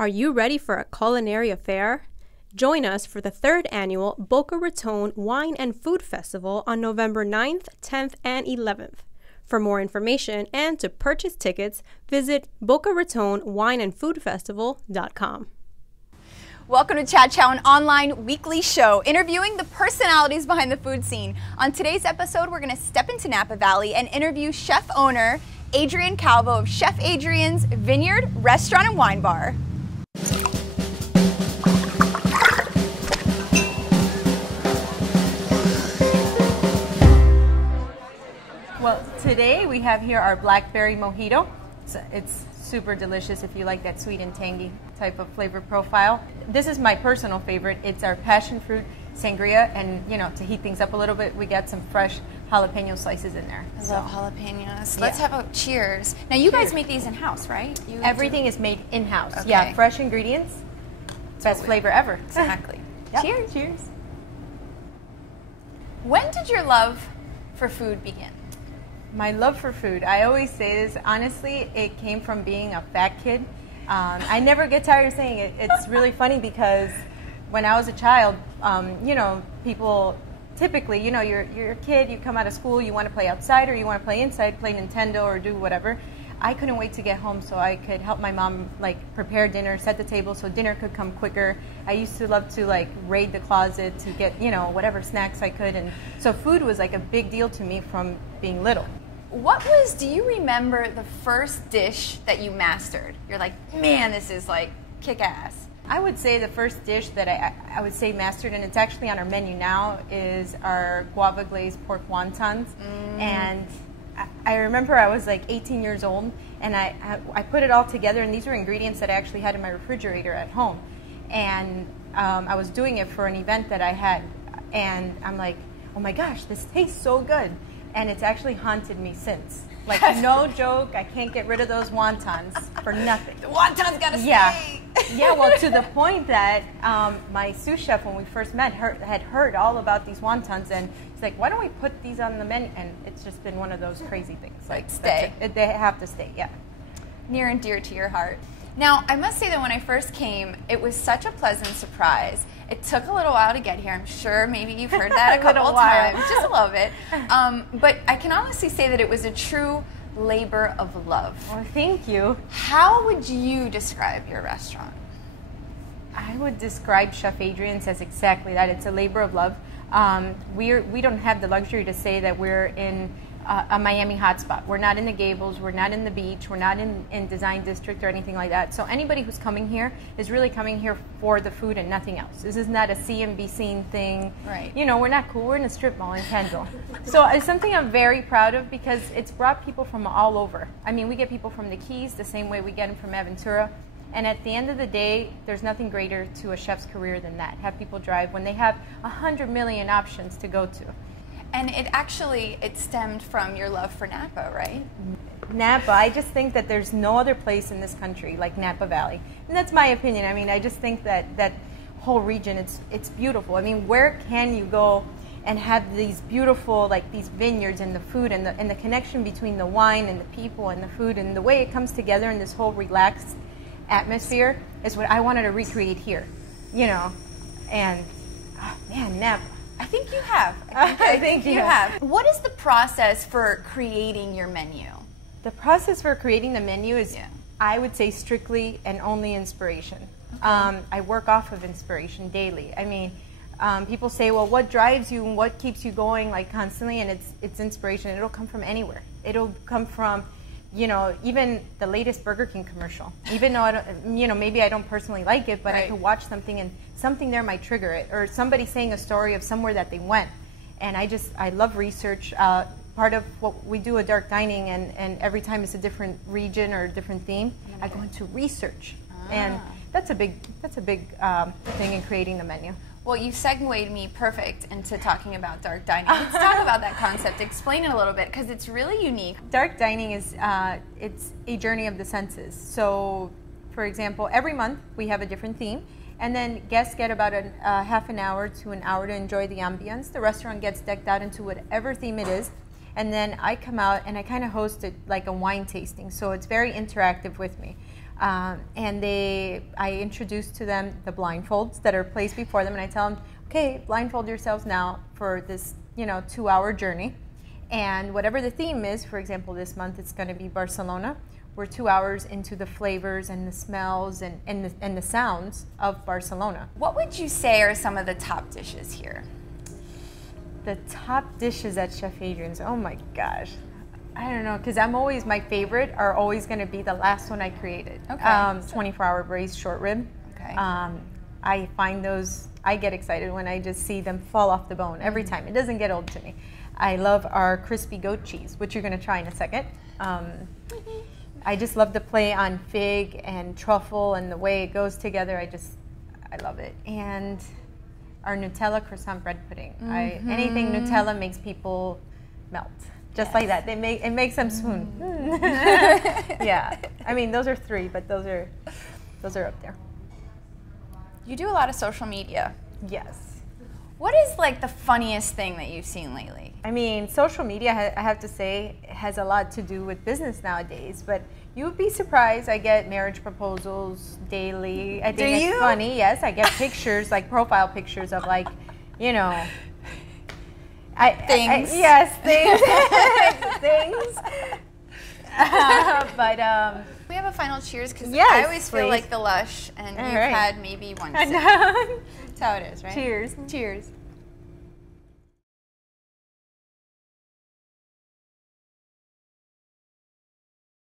Are you ready for a culinary affair? Join us for the 3rd annual Boca Raton Wine and Food Festival on November 9th, 10th, and 11th. For more information and to purchase tickets, visit BocaRatonWineAndFoodFestival.com. Welcome to Chat Chow, an online weekly show interviewing the personalities behind the food scene. On today's episode, we're going to step into Napa Valley and interview chef owner Adrianne Calvo of Chef Adrianne's Vineyard Restaurant and Wine Bar. Well, today we have here our blackberry mojito. It's super delicious if you like that sweet and tangy type of flavor profile. This is my personal favorite. It's our passion fruit sangria, and to heat things up a little bit, we got some fresh jalapeno slices in there. I love jalapenos. Let's have a cheers. Now you guys make these in-house, right? Everything is made in-house. Okay. Yeah, fresh ingredients, best flavor ever. Exactly. Yep. Cheers. Cheers. When did your love for food begin? My love for food, I always say this, honestly, it came from being a fat kid. I never get tired of saying it. It's really funny because when I was a child, people typically, you're a kid, you come out of school, you want to play outside or you want to play inside, play Nintendo or do whatever. I couldn't wait to get home so I could help my mom prepare dinner, set the table so dinner could come quicker. I used to love to raid the closet to get, whatever snacks I could. And so food was a big deal to me from being little. Do you remember the first dish that you mastered? You're like, man, this is kick-ass. I would say the first dish that I would say mastered, and it's actually on our menu now, is our guava glazed pork wontons. And I remember I was 18 years old, and I put it all together, and these were ingredients that I actually had in my refrigerator at home. And I was doing it for an event that I had, and I'm like, oh my gosh, this tastes so good. And it's actually haunted me since. No joke, I can't get rid of those wontons for nothing. The wontons gotta stay. Yeah, well, to the point that my sous chef, when we first met, had heard all about these wontons, and he's like, why don't we put these on the menu? And it's just been one of those crazy things. Stay. They have to stay, yeah. Near and dear to your heart. Now, I must say that when I first came, it was such a pleasant surprise. It took a little while to get here. I'm sure maybe you've heard that a couple of times, just a little bit. But I can honestly say that it was a true labor of love. Well, thank you. How would you describe your restaurant? I would describe Chef Adrianne's as exactly that. It's a labor of love. We don't have the luxury to say that we're in a Miami hotspot. We're not in the Gables, we're not in the beach, we're not in Design District or anything like that. So anybody who's coming here is really coming here for the food and nothing else. This is not a see and be seen thing. Right. We're not cool. We're in a strip mall in Kendall. So it's something I'm very proud of because it's brought people from all over. I mean, we get people from the Keys the same way we get them from Aventura. And at the end of the day, there's nothing greater to a chef's career than that. Have people drive when they have 100 million options to go to. And it stemmed from your love for Napa, right? Napa, I just think that there's no other place in this country like Napa Valley. And that's my opinion. I mean, I just think that whole region, it's beautiful. I mean, where can you go and have these beautiful, these vineyards and the food and the connection between the wine and the people and the food and the way it comes together in this whole relaxed atmosphere is what I wanted to recreate here, and man, Napa. I think you have. I think you have. What is the process for creating your menu? The process for creating the menu is, I would say, strictly and only inspiration. Okay. I work off of inspiration daily. I mean, people say, well, what drives you and what keeps you going constantly? And it's inspiration. It'll come from anywhere. It'll come from, even the latest Burger King commercial. Even though I don't, maybe I don't personally like it, but I could watch something and something there might trigger it, or somebody saying a story of somewhere that they went. And I love research. Part of what we do at dark dining, and every time it's a different region or a different theme, I go into research, and that's a big thing in creating the menu. Well, you segued me perfect into talking about dark dining. Let's talk about that concept. Explain it a little bit, because it's really unique. Dark dining is it's a journey of the senses. So, for example, every month we have a different theme, and then guests get about half an hour to an hour to enjoy the ambience. The restaurant gets decked out into whatever theme it is, and then I come out and I kind of host it like a wine tasting. So it's very interactive with me. And I introduce to them the blindfolds that are placed before them, and I tell them, okay, blindfold yourselves now for this, 2-hour journey. And whatever the theme is, for example, this month it's going to be Barcelona. We're 2 hours into the flavors and the smells and the sounds of Barcelona. What would you say are some of the top dishes here? The top dishes at Chef Adrianne's, oh my gosh. I don't know, because my favorite are always going to be the last one I created. Okay. 24-hour braised short rib. Okay. I find those, I get excited when I just see them fall off the bone every time. It doesn't get old to me. I love our crispy goat cheese, which you're going to try in a second. I just love the play on fig and truffle and the way it goes together. I love it. And our Nutella croissant bread pudding. Anything Nutella makes people melt. Just like that. It makes them swoon. Yeah. I mean, those are 3, but those are up there. You do a lot of social media. Yes. What is like the funniest thing that you've seen lately? I mean, social media, I have to say, has a lot to do with business nowadays. But you would be surprised. I get marriage proposals daily. I think it's funny. Yes, I get pictures, like profile pictures of things. Yes, things. But we have a final cheers because yes, I always feel please. like the lush, and you've had maybe one sip. That's That's how it is, right? Cheers. Cheers.